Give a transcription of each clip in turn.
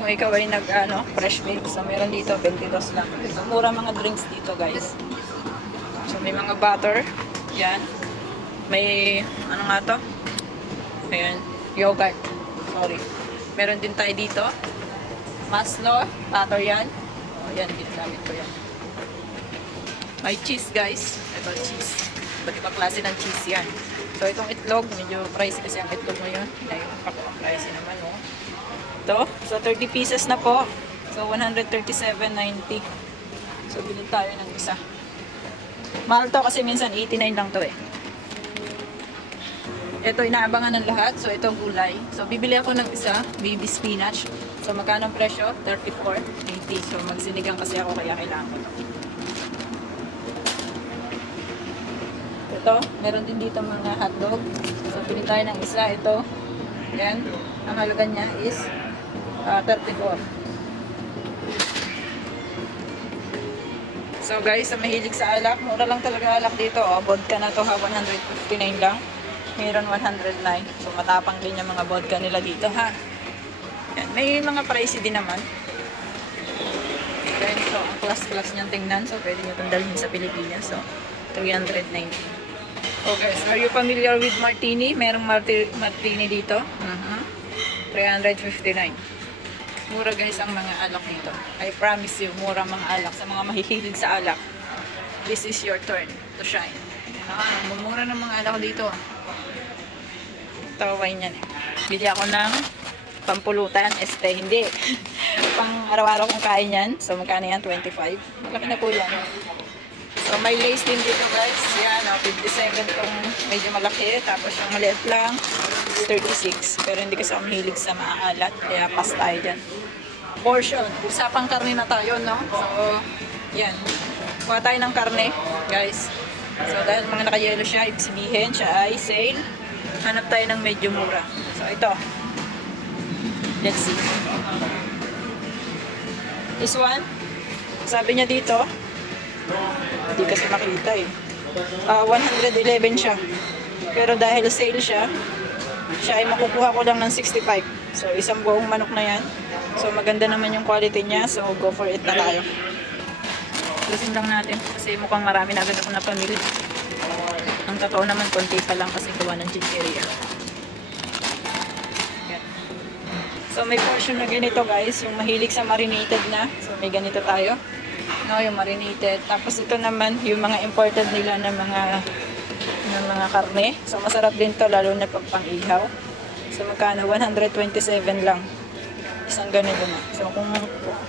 Kung ikaw ay fresh milk, so meron dito 22 lang. So mura mga drinks dito guys. So may mga butter, yan. May ano nga to? Ayan, yogurt. Sorry. Meron din tayo dito. Maslo, butter yan. O yan, ginagamit ko yan. May cheese guys. Ito cheese. Iba't ibang klase ng cheese yan. So itong itlog, medyo pricey kasi ang itlog ngayon. Ngayon, pricey naman oh. Ito, so 30 pieces na po. So 137.90. So bilhin tayo ng isa. Mahal to kasi minsan 89 lang to eh. Ito inaabangan ng lahat. So ito gulay. So bibili ako ng isa, baby spinach. So magkano ang presyo? 34.80. So magsinigang kasi ako kaya kailangan ko to. Ito, meron din dito mga hotdog. So bili tayo ng isa. Ito, yan. Ang halaga niya is 34. So guys, sa mahilig sa alak, mura lang talaga alak dito. Oh. Vodka na to ha, 159 lang. Mayroon 109. So matapang din yung mga vodka nila dito ha. Yan. May mga pricey din naman. Then, so ang class niyang tingnan. So pwede nyo itong dalhin sa Pilipinas. So 390. Okay, so are you familiar with martini? Merong martini dito. 359. Mura guys ang mga alak dito. I promise you, mura mga alak. Sa mga mahihilig sa alak, this is your turn to shine. Mumura ng mga alak dito. Ito, wine yan eh. Bili ako ng pampulutan. Hindi. Pang araw-araw kong kain yan. So magkano yan? 25. Malaki na po yan. So may lace din dito guys. Yan, 57 itong medyo malaki. Tapos yung maliit lang, 36. Pero hindi kasi ako mahilig sa maalat. Kaya pass tayo dyan. Portion. Usapang karne na tayo, no? So, yan. Kuha tayo ng karne, guys. So, dahil mga naka-yellow siya, ibig sabihin siya ay sale. Hanap tayo ng medyo mura. So, ito. Let's see. This one. Sabi niya dito, hindi kasi makita eh. 111 siya. Pero dahil sale siya ay makukuha ko lang ng 65. So, isang buong manok na yan. So, maganda naman yung quality niya. So, go for it na tayo. Lusin lang natin. Kasi mukhang marami na agad ako na pamili. Ang totoo naman, konti pa lang kasi gawa ng chicheria. So, may portion na ganito guys. Yung mahilig sa marinated na. So, may ganito tayo. No, yung marinated. Tapos ito naman, yung mga imported nila ng mga karne. So, masarap din to lalo na pag pang-ihaw. So, magkano? 127 lang. Isang ganito na. So, kung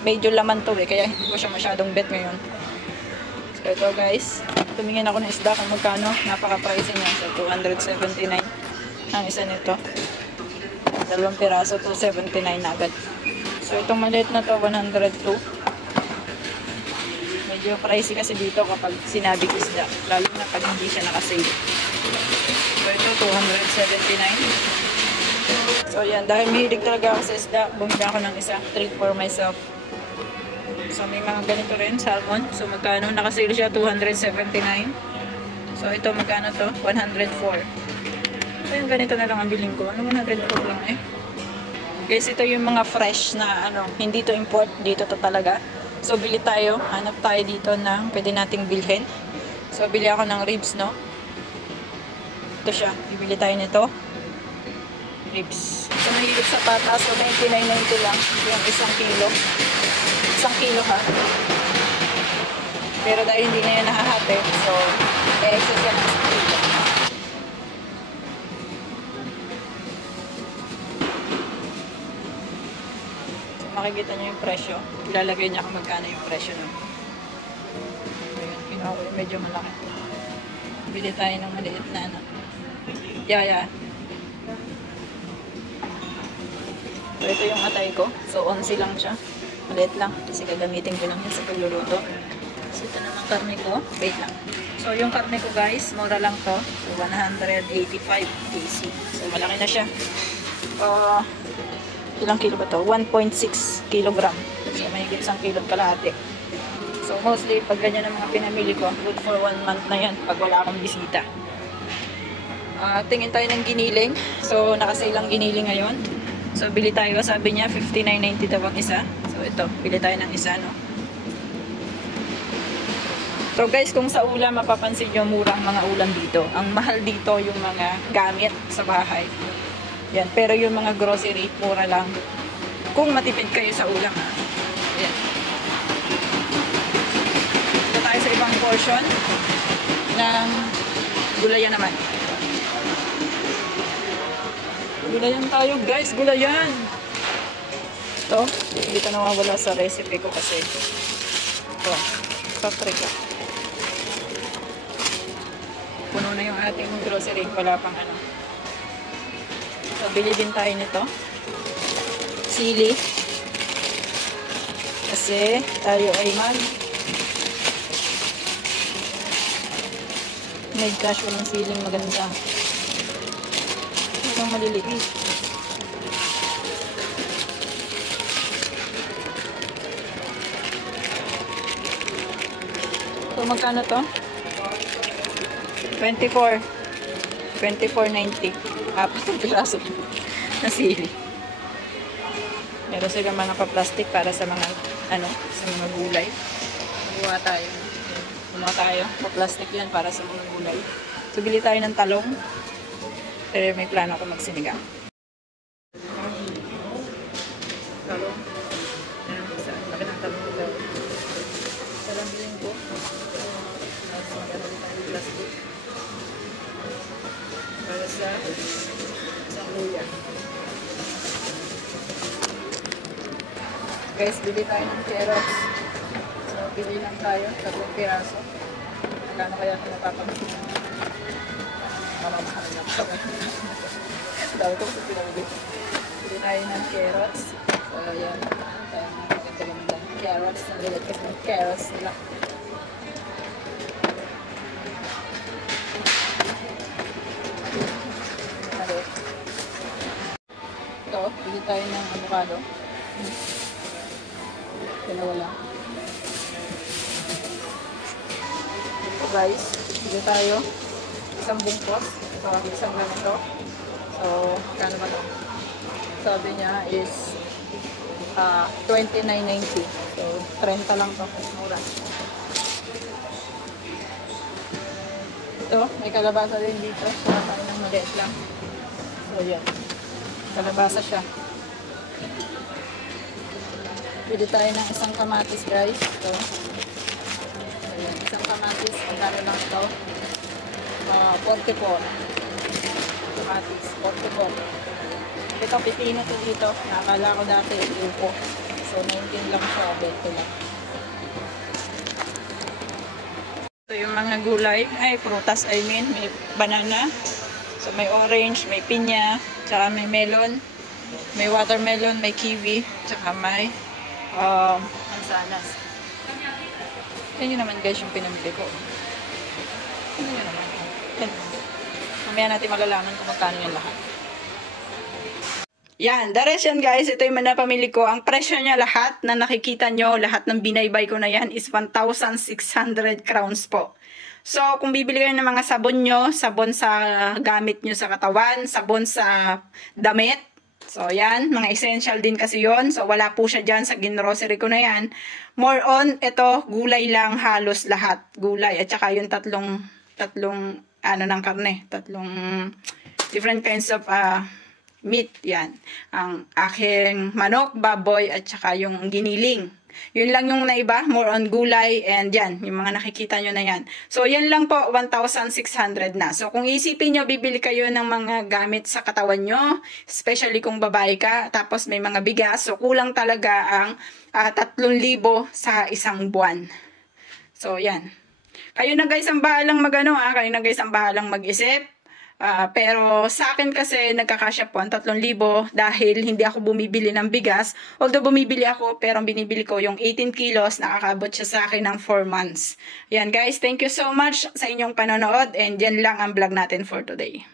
medyo laman to eh, kaya hindi ko siya masyadong bet ngayon. So, ito guys. Tumingin ako ng isda kung magkano. Napaka-pricey niya. So, 279 ang isa nito. Dalawang piraso, 279 na agad. So, itong maliit na to, 102. Medyo pricey kasi dito kapag sinabi isda. Lalo na pag hindi siya nakasale. So, ito, 279. So, yan. Dahil mahilig talaga ako sa isda, bumili ako ng isa. Treat for myself. So, may mga ganito rin, salmon. So, magkano? Nakasale siya, 279. So, ito, magkano to? 104. So, yung ganito na lang ang biling ko. Ano, 104 lang eh. Guys, ito yung mga fresh na, hindi to import. Dito to talaga. So, bili tayo. Hanap tayo dito na pwede nating bilhin. So, bili ako ng ribs, no? Ito siya. Bibili tayo nito. Ribs. So, mahilig sa pata. So, 99.90 lang. Yung 1 kilo. 1 kilo ha. Pero dahil hindi na yan nahahati. So, excess yan 1 kilo. So, makikita nyo yung presyo. Ilalagay niya kung magkano yung presyo nun. Ayun, kinuha ko yung medyo malaki. Bili tayo ng maliit na Yeah. So, ito yung atay ko. So, 11 lang siya. Maliit lang. Kasi gagamitin ko lang yan sa pagluluto. So, ito naman karne ko. Wait lang. So, yung karne ko guys, mura lang to. So, 185 kg. So, malaki na siya. Ilang kilo ba to? 1.6 kilogram. So, mahigit 1 kilo kalahati. So, mostly, pag ganyan ang mga pinamili ko, good for 1 month na yan pag wala akong bisita. Tingin tayo ng giniling. So, nakasale ang giniling ngayon. So, bili tayo. Sabi niya, 59.90 daw ang isa. So, ito. Bili tayo ng isa, no? So, guys, kung sa ulam, mapapansin nyo, murang mga ulam dito. Ang mahal dito yung mga gamit sa bahay. Yan. Pero yung mga grocery, mura lang. Kung matipid kayo sa ulam, ha? Yan. Ito tayo sa ibang portion ng gulayan naman. Gulayan tayo, guys. Gulayan. Ito. Hindi ka nawawala sa recipe ko kasi ito. Paprika. Puno na yung ating grocery. Wala pang ano. So, bili din tayo nito. Sili. Kasi tayo ay may cashew ng siling maganda. Ang maliliit. So, magkano to? 24. 24.90. Apat ang piraso na sili. Meron silang mga pa-plastic para sa mga, sa mga gulay. Gumawa tayo. Pa-plastic yan para sa mga gulay. So, bili tayo ng talong. Pero may plano ako magsinigang. Talong. Ayan, laki ng talong ito. Isa lang bilhin ko. Tapos magkakaroon tayo plastic. Para sa isang luya. Guys, bili tayo ng carrots. So, bili lang tayo. 3 piraso. Magkano kaya ito napapamili? Mamamahal na ako. Dami ko sa pinamili. Bili tayo ng carrots. So, ayan. Tayo mga maganda carrots. Nalilat kasi ng carrots nila. Ito, bili tayo ng avocado. Dalawa lang. Ito guys, bili tayo. Isang bungkos. Isang ganito. So, kano ba ito? Sabi niya is 29.90. So, 30 lang ito. Mura. Ito, may kalabasa din dito. Saka ng maliit lang. So, yan. Kalabasa siya. Pili tayo ng isang kamatis, guys. So, ayan. Isang kamatis. Magkano lang ito? 44. Kamatis. 44. Ito, pipino to dito. Nakakala ko dati upo. So, 19 lang siya. 20 lang. Ito yung mga gulay. Ay, prutas, I mean. May banana. So, may orange, may pinya, tsaka may melon, may watermelon, may kiwi, tsaka may mansanas. Yan yun naman guys yung pinamili ko. Yan yun naman. Yan. Mamaya natin malalaman kung magkano yung lahat. Yan, the rest yan guys. Ito yung napamili ko. Ang presyo niya lahat na nakikita nyo, lahat ng binaybay ko na yan is 1,600 crowns po. So, kung bibili kayo ng mga sabon nyo, sabon sa gamit nyo sa katawan, sabon sa damit. So, yan. Mga essential din kasi yon. So, wala po siya dyan sa ginrocery ko na yan. More on, ito, gulay lang halos lahat. Gulay. At saka yung tatlong ng karne. Tatlong different kinds of meat. Yan. Ang aking manok, baboy, at saka yung giniling. Yun lang yung naiba, more on gulay and yan, yung mga nakikita nyo na yan. So, yan lang po, 1,600 na. So, kung isipin nyo, bibili kayo ng mga gamit sa katawan nyo, especially kung babae ka, tapos may mga bigas, so kulang talaga ang 3,000 sa isang buwan. So, yan. Kayo na guys ang bahalang kayo na guys ang bahalang mag-isip. Pero sa akin kasi nagkakasya po ang 3,000 dahil hindi ako bumibili ng bigas. Although bumibili ako, pero ang binibili ko yung 18 kilos, nakakabot siya sa akin ng 4 months. Yan guys, thank you so much sa inyong panonood and yan lang ang vlog natin for today.